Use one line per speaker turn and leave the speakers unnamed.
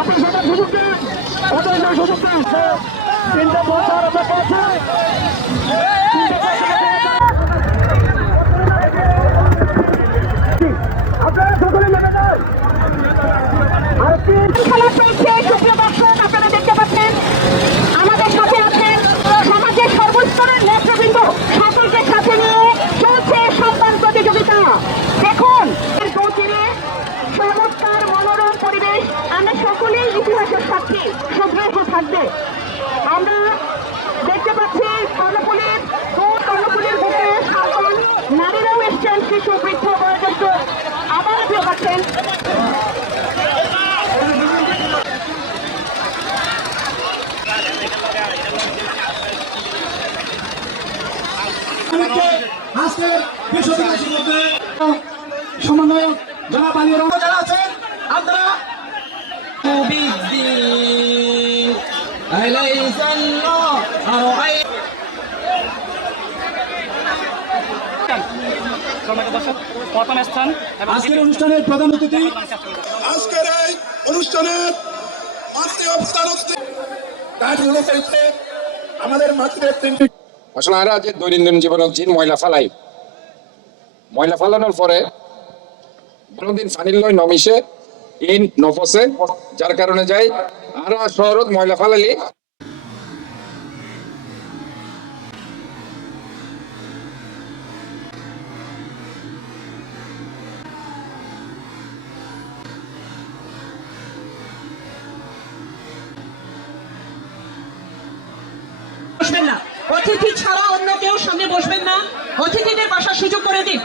আপনি সেটা সুযোগ দিন ওদের সেই সুযোগ দিন। আপনারা
দেখতে পাচ্ছেন, আমাদের সাথে আছেন সমাজের সর্বস্তরের নেতৃবৃন্দ। সকলকে সাথে নিয়ে চলছে সম্মান প্রতিযোগিতা। দেখুন গতিরে চমৎকার মনোরম পরিবেশ। আমরা সকলেই ইতিহাসের সাক্ষী সভ্য থাকবে। নারীরাও এসছেন শিশু বৃদ্ধ বয়োজ্যেষ্ঠ আবার দেখতে পাচ্ছেন
আজকের বিশ্ব দিবসের মধ্যে সমন্বয়ক যারা বালিয়ে রঙ যারা আছেন আপনারা
بالدين أليس الله أرأيت
প্রথম স্থান এবং
আজকের অনুষ্ঠানের প্রধান অতিথি
আজকের এই অনুষ্ঠানের মাননীয় প্রধান অতিথি। কাজগুলো আমাদের মাতৃদের তিনটি
আসলে আমরা যে দৈনন্দিন জীবনে হচ্ছে ময়লা ফালাই। ময়লা ফালানোর পরে কোনোদিন পানির লয় নমিশে ইন নফসে যার কারণে যাই আর শহরত ময়লা ফালালি।
বসবেন না। অতিথি ছাড়া অন্য কেউ সামনে বসবেন না। অতিথিদের বাসার সুযোগ করে দিন।